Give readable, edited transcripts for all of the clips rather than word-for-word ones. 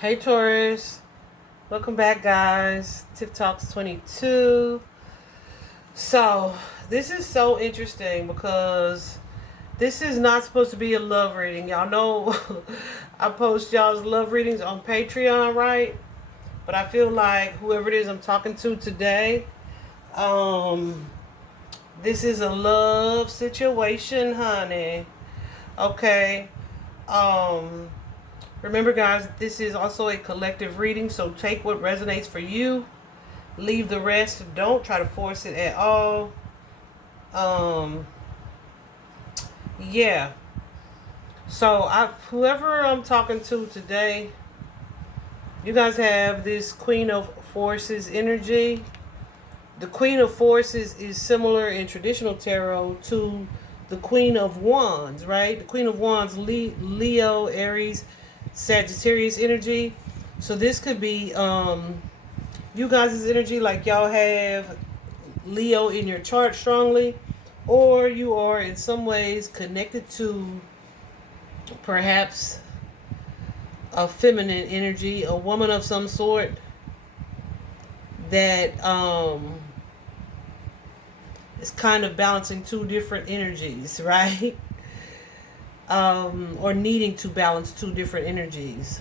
Hey Taurus, welcome back guys. Tiff Talks 22. So this is so interesting because this is not supposed to be a love reading. Y'all know I post y'all's love readings on Patreon, right? But I feel like whoever it is I'm talking to today, um, this is a love situation, honey. Okay. Um, Remember, guys, this is also a collective reading, so take what resonates for you. Leave the rest. Don't try to force it at all. Um, yeah. So, whoever I'm talking to today, you guys have this Queen of Forces energy. The Queen of Forces is similar in traditional tarot to the Queen of Wands, right? The Queen of Wands, Leo, Aries, Sagittarius energy. So this could be you guys' energy, like y'all have Leo in your chart strongly, or you are in some ways connected to perhaps a feminine energy, a woman of some sort that is kind of balancing two different energies, right? Or needing to balance two different energies.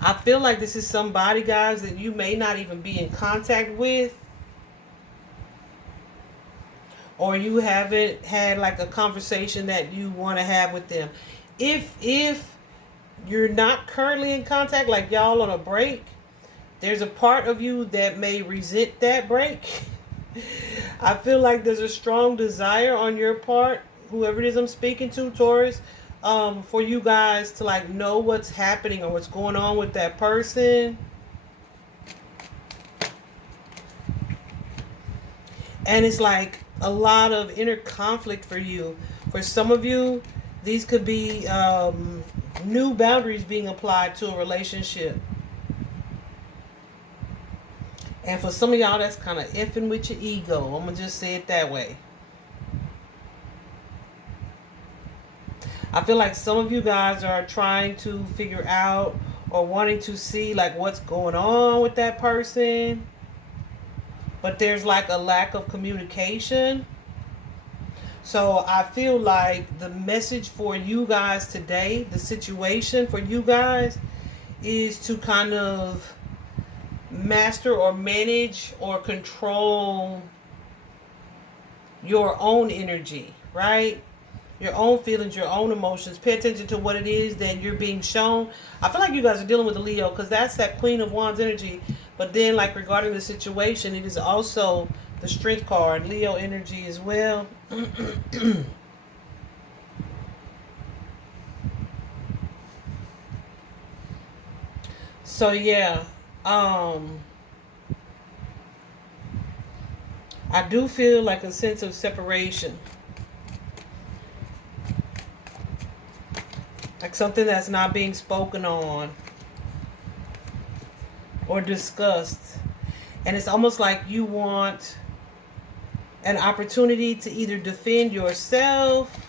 I feel like this is somebody, guys, that you may not even be in contact with, or you haven't had like a conversation that you want to have with them. If you're not currently in contact, like y'all on a break, there's a part of you that may resent that break. I feel like there's a strong desire on your part, whoever it is I'm speaking to, Taurus, for you guys to like know what's happening or what's going on with that person. And it's like a lot of inner conflict for you. For some of you, these could be new boundaries being applied to a relationship. And for some of y'all, that's kind of effing with your ego. I'm going to just say it that way. I feel like some of you guys are trying to figure out or wanting to see like what's going on with that person. But there's like a lack of communication. So I feel like the message for you guys today, the situation for you guys, is to kind of master or manage or control your own energy, right? Your own feelings, your own emotions. Pay attention to what it is that you're being shown. I feel like you guys are dealing with a Leo because that's that Queen of Wands energy. But then, like, regarding the situation, it is also the Strength card, Leo energy as well. So, yeah. I do feel like a sense of separation. Like something that's not being spoken on or discussed. And it's almost like you want an opportunity to either defend yourself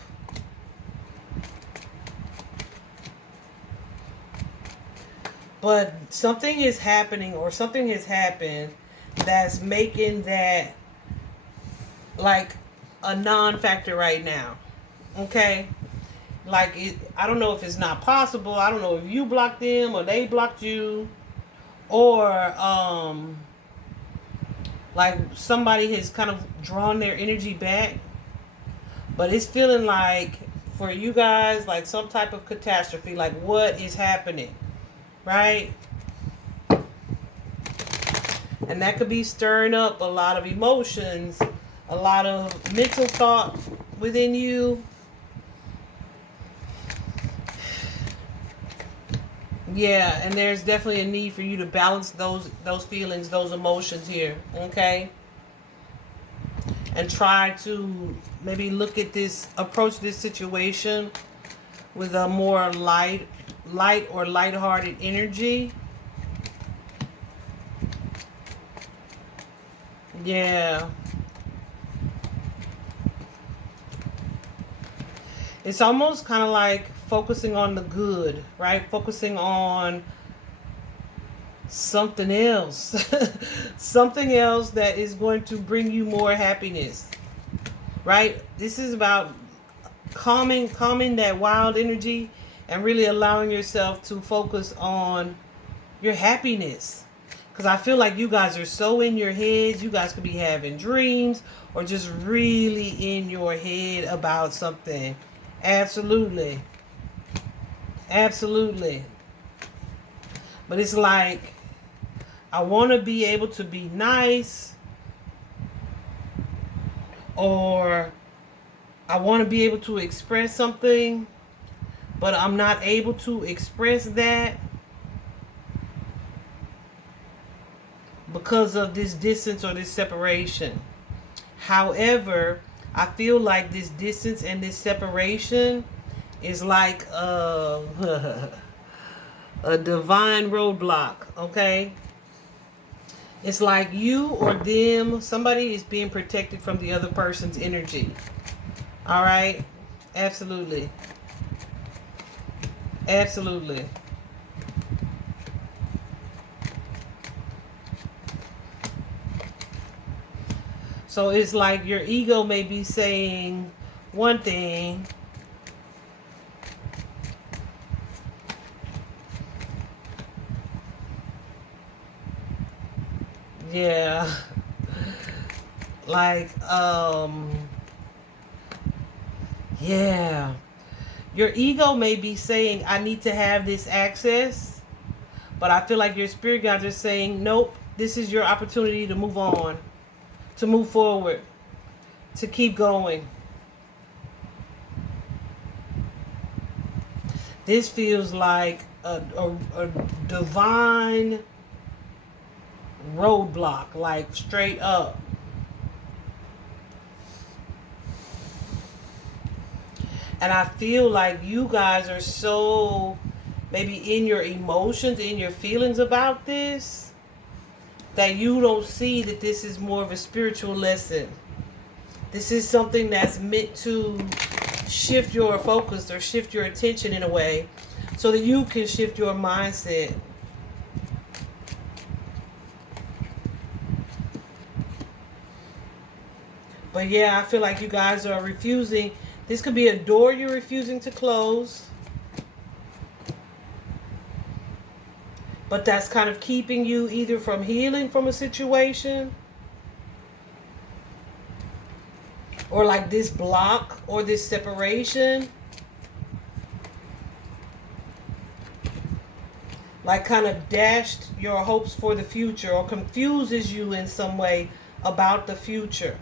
but something is happening or something has happened that's making that like a non-factor right now. Okay? Like I don't know if it's not possible. I don't know if you blocked them or they blocked you, or like somebody has kind of drawn their energy back. But it's feeling like for you guys like some type of catastrophe. Like what is happening, right? And that could be stirring up a lot of emotions, a lot of mental thought within you. Yeah, and there's definitely a need for you to balance those feelings, those emotions here, okay? And try to maybe look at this, approach this situation with a more light or lighthearted energy. Yeah. It's almost kind of like focusing on the good, right? Focusing on something else. Something else that is going to bring you more happiness, right? This is about calming that wild energy and really allowing yourself to focus on your happiness. Because I feel like you guys are so in your heads. You guys could be having dreams or just really in your head about something. Absolutely. Absolutely. But it's like, I want to be able to be nice, or I want to be able to express something, but I'm not able to express that because of this distance or this separation. However, I feel like this distance and this separation is like a divine roadblock, okay? It's like you or them, somebody is being protected from the other person's energy. All right? Absolutely. Absolutely. So it's like your ego may be saying one thing, yeah, like, yeah, your ego may be saying, I need to have this access, but I feel like your spirit guides are saying, nope, this is your opportunity to move on, to move forward, to keep going. This feels like a divine roadblock, like straight up. And I feel like you guys are so maybe in your emotions, in your feelings about this, that you don't see that this is more of a spiritual lesson. This is something that's meant to shift your focus or shift your attention in a way so that you can shift your mindset. But yeah, I feel like you guys are refusing. This could be a door you're refusing to close. But that's kind of keeping you either from healing from a situation, or like this block or this separation, like kind of dashed your hopes for the future or confuses you in some way about the future.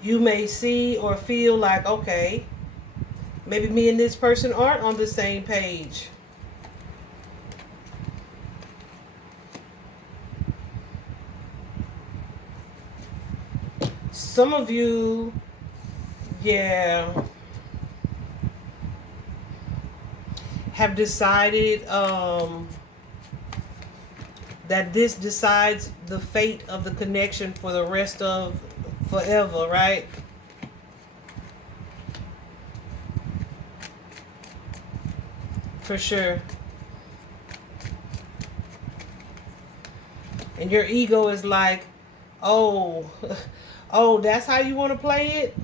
You may see or feel like, okay, maybe me and this person aren't on the same page. Some of you, yeah, have decided that this decides the fate of the connection for the rest of forever, right? For sure. And your ego is like, oh, oh, that's how you want to play it?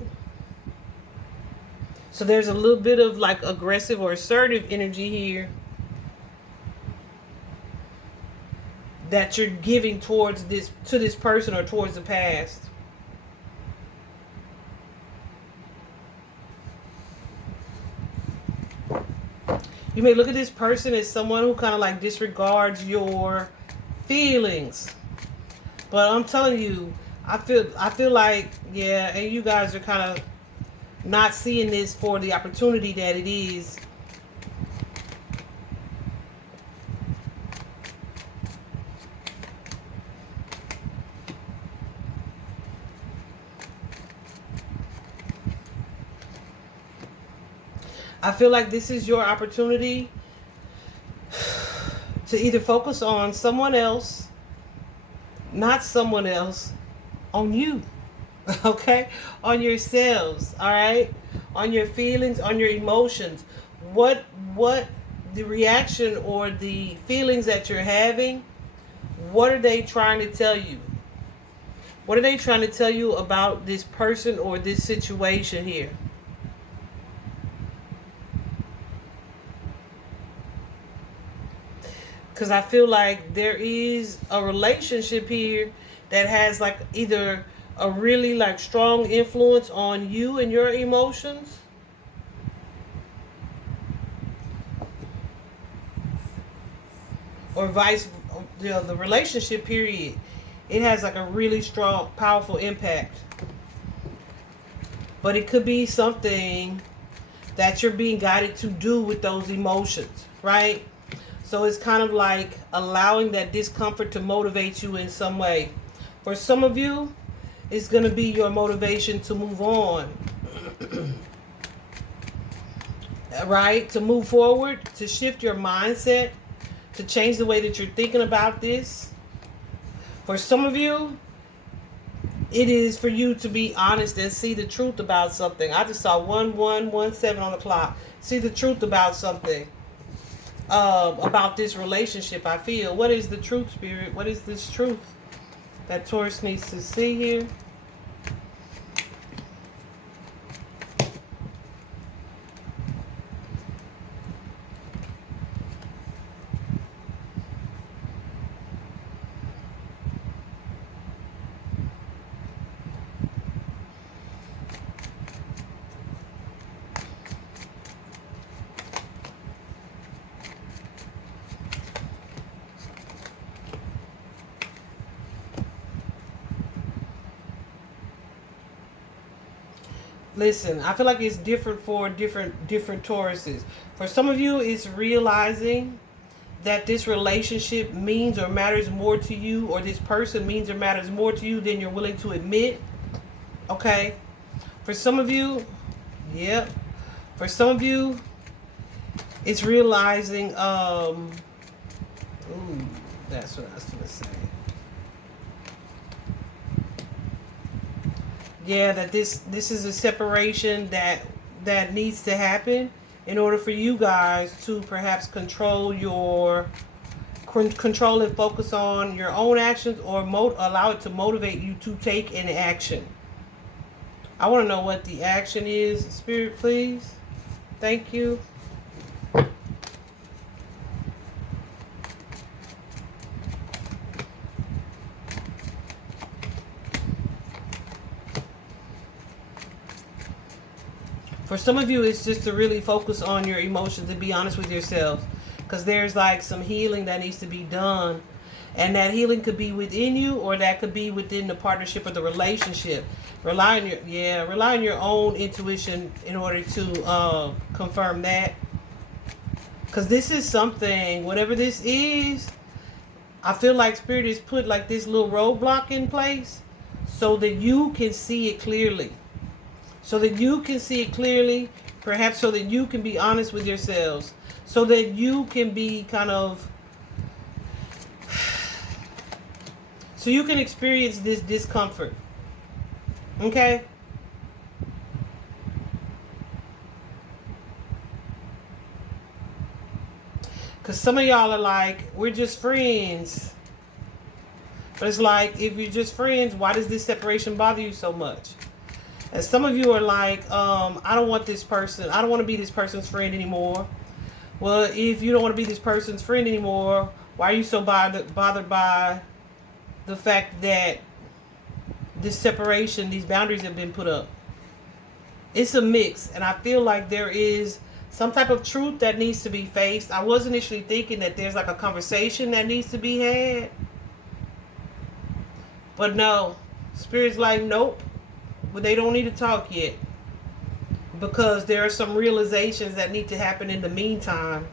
So there's a little bit of like aggressive or assertive energy here that you're giving towards this, to this person or towards the past. You may look at this person as someone who kind of like disregards your feelings. But I'm telling you, I feel like, yeah, and you guys are kind of not seeing this for the opportunity that it is. I feel like this is your opportunity to either focus on someone else, not someone else, on you. Okay? On yourselves, all right? On your feelings, on your emotions. What the reaction or the feelings that you're having, what are they trying to tell you? What are they trying to tell you about this person or this situation here? Because I feel like there is a relationship here that has like either a really like strong influence on you and your emotions, or vice, the relationship period, it has like a really strong powerful impact. But it could be something that you're being guided to do with those emotions, right? So it's kind of like allowing that discomfort to motivate you in some way. For some of you, it's going to be your motivation to move on, right? To move forward, to shift your mindset, to change the way that you're thinking about this. For some of you, it is for you to be honest and see the truth about something. I just saw 1117 on the clock. See the truth about something. About this relationship, I feel. What is the truth, Spirit? What is this truth that Taurus needs to see here? Listen, I feel like it's different for different Tauruses. For some of you, it's realizing that this relationship means or matters more to you, or this person means or matters more to you than you're willing to admit. Okay? For some of you, yep. For some of you, it's realizing, ooh, that's what I was gonna say. Yeah, that this is a separation that needs to happen in order for you guys to perhaps control and focus on your own actions, or allow it to motivate you to take an action. I want to know what the action is, Spirit, please. Thank you. For some of you, it's just to really focus on your emotions and be honest with yourselves. Because there's like some healing that needs to be done. And that healing could be within you, or that could be within the partnership or the relationship. Rely on your own intuition in order to confirm that. Because this is something, whatever this is, I feel like Spirit has put like this little roadblock in place so that you can see it clearly. So that you can see it clearly, perhaps so that you can be honest with yourselves, so that you can be kind of, so you can experience this discomfort. Okay? Because some of y'all are like, we're just friends. But it's like, if you're just friends, why does this separation bother you so much? And some of you are like, I don't want this person. I don't want to be this person's friend anymore. Well, if you don't want to be this person's friend anymore, why are you so bothered by the fact that this separation, these boundaries have been put up? It's a mix. And I feel like there is some type of truth that needs to be faced. I was initially thinking that there's like a conversation that needs to be had. But no. Spirit's like, nope. But they don't need to talk yet, because there are some realizations that need to happen in the meantime.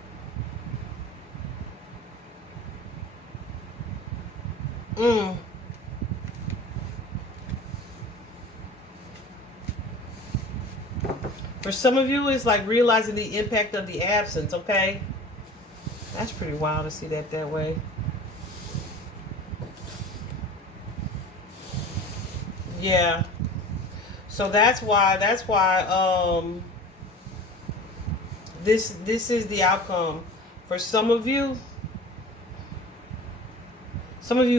For some of you, it's like realizing the impact of the absence, okay? That's pretty wild to see that way. Yeah. So that's why this is the outcome. For some of you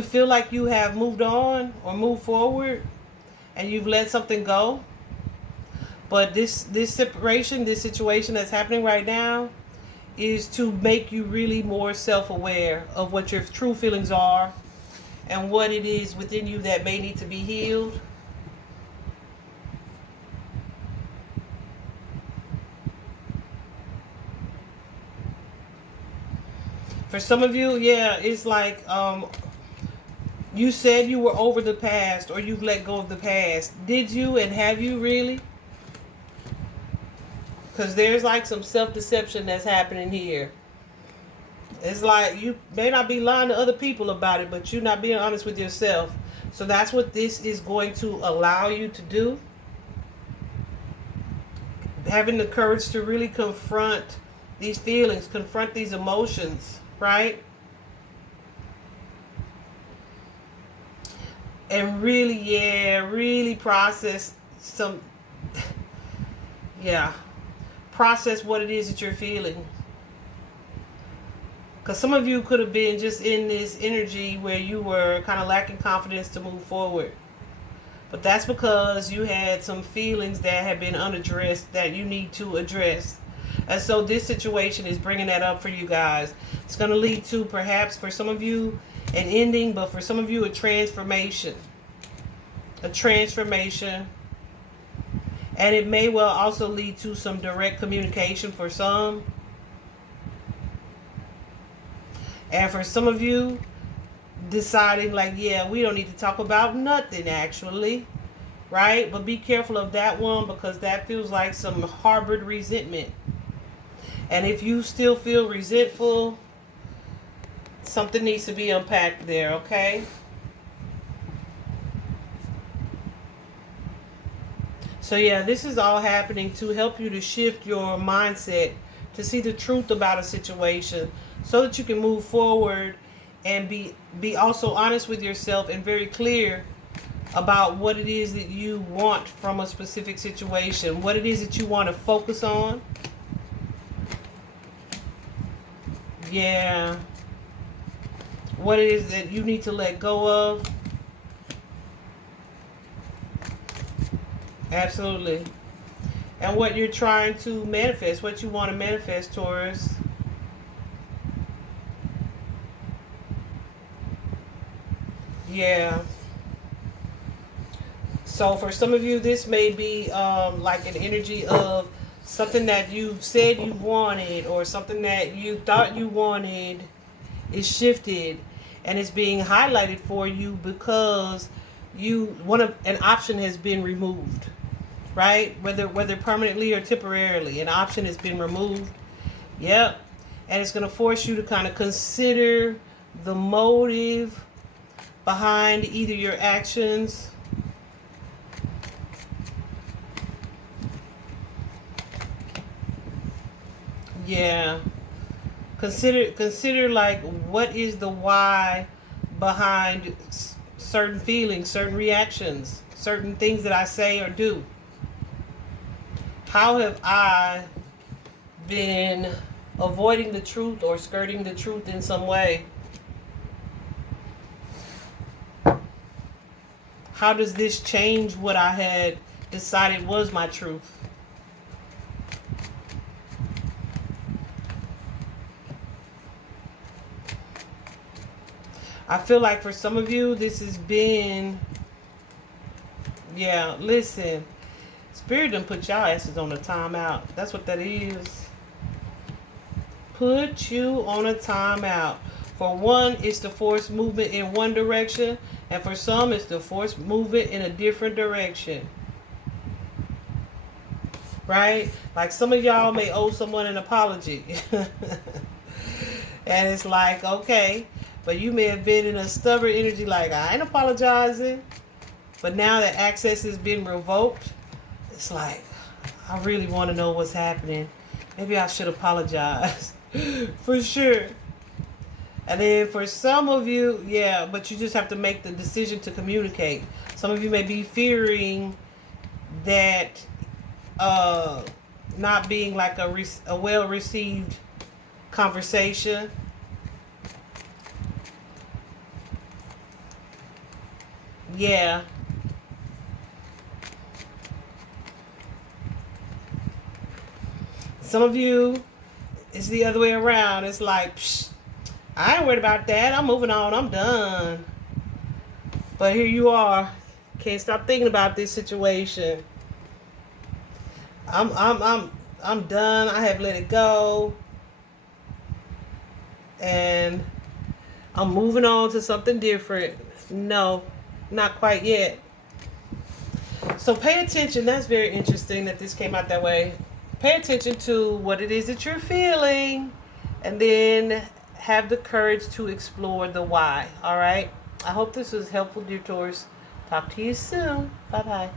feel like you have moved on or moved forward and you've let something go. But this separation, this situation that's happening right now is to make you really more self-aware of what your true feelings are and what it is within you that may need to be healed. For some of you, yeah, it's like you said you were over the past or you've let go of the past. Did you, and have you really? Because there's like some self-deception that's happening here. It's like you may not be lying to other people about it, but you're not being honest with yourself. So that's what this is going to allow you to do. Having the courage to really confront these feelings, confront these emotions, right? And really, yeah, really process process what it is that you're feeling. Because some of you could have been just in this energy where you were kind of lacking confidence to move forward. But that's because you had some feelings that have been unaddressed that you need to address. And so this situation is bringing that up for you guys. It's going to lead to, perhaps for some of you, an ending, but for some of you, a transformation. A transformation. And it may well also lead to some direct communication for some. And for some of you, deciding like, yeah, we don't need to talk about nothing actually, right? But be careful of that one, because that feels like some harbored resentment. And if you still feel resentful, something needs to be unpacked there, okay? So yeah, this is all happening to help you to shift your mindset, to see the truth about a situation, so that you can move forward and be also honest with yourself and very clear about what it is that you want from a specific situation, what it is that you want to focus on. Yeah. What it is that you need to let go of. Absolutely. And what you're trying to manifest, what you want to manifest, Taurus. Yeah. So for some of you, this may be like an energy of something that you said you wanted, or something that you thought you wanted is shifted, and it's being highlighted for you because an option has been removed, right? Whether permanently or temporarily, an option has been removed. Yep. And it's going to force you to kind of consider the motive behind either your actions. Yeah. Consider like, what is the why behind certain feelings, certain reactions, certain things that I say or do. How have I been avoiding the truth or skirting the truth in some way? How does this change what I had decided was my truth? I feel like for some of you, this has been, yeah, listen, Spirit done put y'all asses on a timeout. That's what that is. Put you on a timeout. For one, it's the forced movement in one direction, and for some, it's the forced movement in a different direction. Right? Like some of y'all may owe someone an apology. And it's like, okay, but you may have been in a stubborn energy like, I ain't apologizing. But now that access has been revoked, it's like, I really want to know what's happening. Maybe I should apologize. For sure. And then for some of you, yeah, but you just have to make the decision to communicate. Some of you may be fearing that not being like a well-received conversation. Yeah. Some of you, it's the other way around. It's like, psh, I ain't worried about that. I'm moving on. I'm done. But here you are. Can't stop thinking about this situation. I'm done. I have let it go. And I'm moving on to something different. No, not quite yet. So pay attention. That's very interesting that this came out that way. Pay attention to what it is that you're feeling, and then have the courage to explore the why. All right. I hope this was helpful, dear Taurus. Talk to you soon. Bye bye.